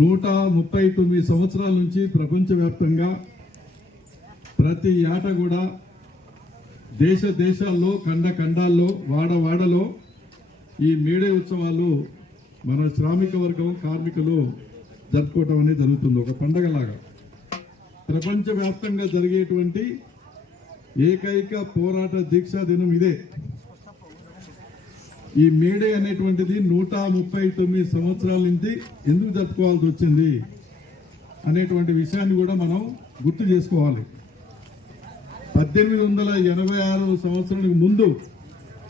139 సంవత్సరాల నుంచి ప్రపంచవ్యాప్తంగా ప్రతి ఏటా కూడా దేశాల్లో ఖండాల్లో వాడలో ఈ మేడే ఉత్సవాలు మన శ్రామిక వర్గం కార్మికులు జరుపుకోవటం అనేది జరుగుతుంది. ఒక పండగలాగా ప్రపంచవ్యాప్తంగా జరిగేటువంటి ఏకైక పోరాట దీక్షా దినం ఇదే. ఈ మేడే అనేటువంటిది 139 సంవత్సరాల నుంచి ఎందుకు జరుపుకోవాల్సి వచ్చింది అనేటువంటి విషయాన్ని కూడా మనం గుర్తు చేసుకోవాలి. 1886 సంవత్సరాలకు ముందు,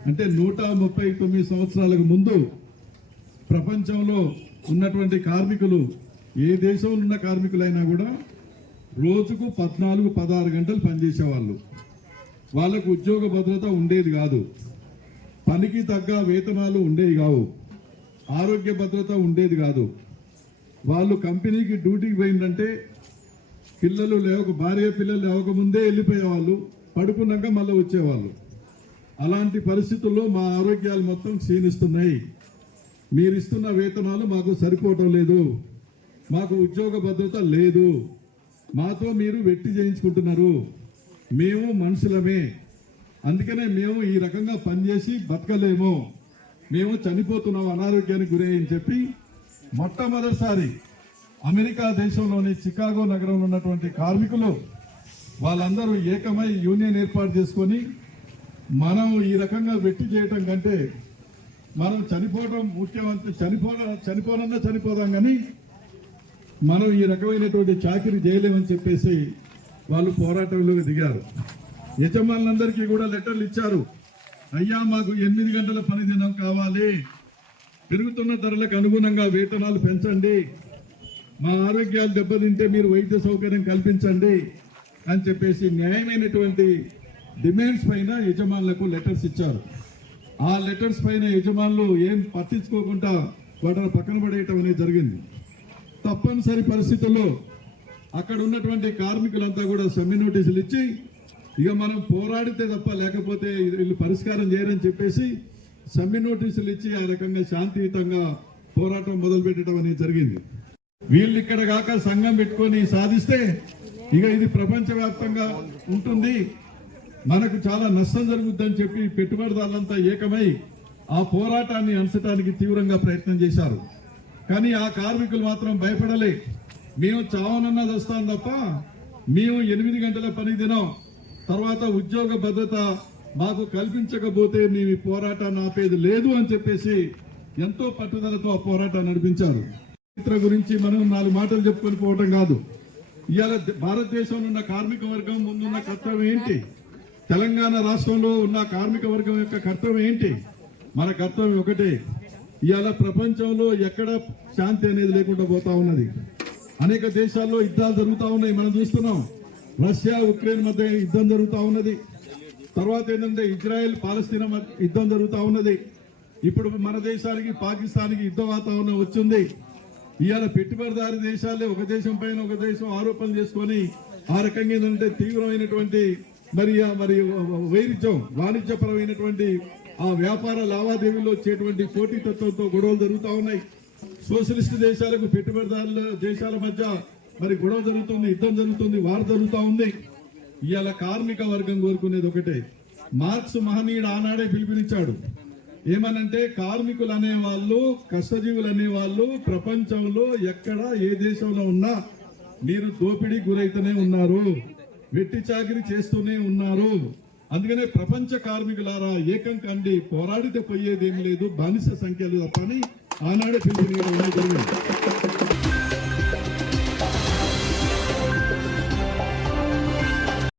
అంటే 139 సంవత్సరాలకు ముందు ప్రపంచంలో ఉన్నటువంటి కార్మికులు, ఏ దేశంలో ఉన్న కార్మికులైనా కూడా రోజుకు 14-16 గంటలు పనిచేసేవాళ్ళు. వాళ్ళకు ఉద్యోగ భద్రత ఉండేది కాదు, పనికి తగ్గ వేతనాలు ఉండేవి కావు, ఆరోగ్య భద్రత ఉండేది కాదు. వాళ్ళు కంపెనీకి డ్యూటీకి పోయిందంటే భార్య పిల్లలు లేవకముందే వెళ్ళిపోయేవాళ్ళు, పడుకున్నాక మళ్ళీ వచ్చేవాళ్ళు. అలాంటి పరిస్థితుల్లో మా ఆరోగ్యాలు మొత్తం క్షీణిస్తున్నాయి, మీరు ఇస్తున్న వేతనాలు మాకు సరిపోవటం లేదు, మాకు ఉద్యోగ భద్రత లేదు, మాతో మీరు వెట్టి చేయించుకుంటున్నారు, మేము మనుషులమే, అందుకనే మేము ఈ రకంగా పనిచేసి బతకలేము, మేము చనిపోతున్నాం అనారోగ్యానికి గురయ్యని చెప్పి మొట్టమొదటిసారి అమెరికా దేశంలోని చికాగో నగరంలో ఉన్నటువంటి కార్మికులు వాళ్ళందరూ ఏకమై యూనియన్ ఏర్పాటు చేసుకొని, మనం ఈ రకంగా వెట్టి చేయటం కంటే మనం చనిపోవడం ముఖ్యమంత్రి, చనిపోదాం కానీ మనం ఈ రకమైనటువంటి చాకిరీ చేయలేమని చెప్పేసి వాళ్ళు పోరాటంలో దిగారు. యజమానులందరికీ కూడా లెటర్లు ఇచ్చారు, అయ్యా మాకు 8 గంటల పని దినం కావాలి, పెరుగుతున్న ధరలకు అనుగుణంగా వేతనాలు పెంచండి, మా ఆరోగ్యాలు దెబ్బతింటే మీరు వైద్య సౌకర్యం కల్పించండి అని చెప్పేసి న్యాయమైనటువంటి డిమాండ్స్ పైన యజమానులకు లెటర్స్ ఇచ్చారు. ఆ లెటర్స్ పైన యజమానులు ఏం పట్టించుకోకుండా వాటిని పక్కన పడేయటం అనేది జరిగింది. తప్పనిసరి పరిస్థితుల్లో అక్కడ ఉన్నటువంటి కార్మికులంతా కూడా సమ్మె నోటీసులు ఇచ్చి, ఇక మనం పోరాడితే తప్ప లేకపోతే వీళ్ళు పరిష్కారం చేయరని చెప్పేసి సమ్మె నోటీసులు ఇచ్చి ఆ రకంగా శాంతియుతంగా పోరాటం మొదలుపెట్టడం అనేది జరిగింది. వీళ్ళు ఇక్కడ కాక సంఘం పెట్టుకొని సాధిస్తే ఇక ఇది ప్రపంచవ్యాప్తంగా ఉంటుంది, మనకు చాలా నష్టం జరుగుతుందని చెప్పి పెట్టుబడిదారులంతా ఏకమై ఆ పోరాటాన్ని అంచడానికి తీవ్రంగా ప్రయత్నం చేశారు. కానీ ఆ కార్మికులు మాత్రం భయపడలే, మేము చావనన్నది వస్తాం తప్ప మేము 8 గంటల పని దినం తర్వాత ఉద్యోగ భద్రత మాకు కల్పించకపోతే మేము ఈ పోరాటాన్ని ఆపేది లేదు అని చెప్పేసి ఎంతో పట్టుదలతో ఆ పోరాటాన్ని నడిపించారు. చరిత్ర గురించి మనం 4 మాటలు చెప్పుకొని పోవటం కాదు. ఇవాళ భారతదేశంలో ఉన్న కార్మిక వర్గం ముందున్న కర్తవ్యం ఏంటి, తెలంగాణ రాష్ట్రంలో ఉన్న కార్మిక వర్గం యొక్క కర్తవ్యం ఏంటి? మన కర్తవ్యం ఒకటే. ఇవాళ ప్రపంచంలో ఎక్కడ శాంతి అనేది లేకుండా పోతా ఉన్నది. అనేక దేశాల్లో యుద్ధాలు జరుగుతూ ఉన్నాయి, మనం చూస్తున్నాం. రష్యా ఉక్రెయిన్ మధ్య యుద్ధం జరుగుతూ ఉన్నది, తర్వాత ఏంటంటే ఇజ్రాయెల్ పాలస్తీనా యుద్ధం జరుగుతూ ఉన్నది. ఇప్పుడు మన దేశానికి పాకిస్తాన్కి యుద్ధ వాతావరణం వచ్చింది. ఇవాళ పెట్టుబడిదారి దేశాలే ఒక దేశం పైన ఒక దేశం ఆరోపణలు చేసుకొని ఆ రకంగా ఏంటంటే తీవ్రమైనటువంటి మరి వైరుధ్యం, వాణిజ్యపరమైనటువంటి ఆ వ్యాపార లావాదేవీలో వచ్చేటువంటి పోటీతత్వంతో గొడవలు జరుగుతూ ఉన్నాయి. సోషలిస్ట్ దేశాలకు పెట్టుబడిదారుల దేశాల మధ్య మరి గొడవ జరుగుతుంది, యుద్ధం జరుగుతుంది, వార్ జరుగుతూ ఉంది. ఇవాళ కార్మిక వర్గం కోరుకునేది ఒకటే. మార్క్స్ మహనీయుడు ఆనాడే పిలుపునిచ్చాడు, ఏమనంటే కార్మికులు అనేవాళ్ళు, కష్టజీవులు అనేవాళ్ళు ప్రపంచంలో ఎక్కడ ఏ దేశంలో ఉన్నా మీరు దోపిడీ గురైతేనే ఉన్నారు, వెట్టి చాకిరీ చేస్తూనే ఉన్నారు. అందుకనే ప్రపంచ కార్మికులారా ఏకం కండి, పోరాడితే పోయేదేం లేదు, బానిస సంఖ్యలు తప్పని ఆనాడే పిలుపునివ్వడం జరిగింది.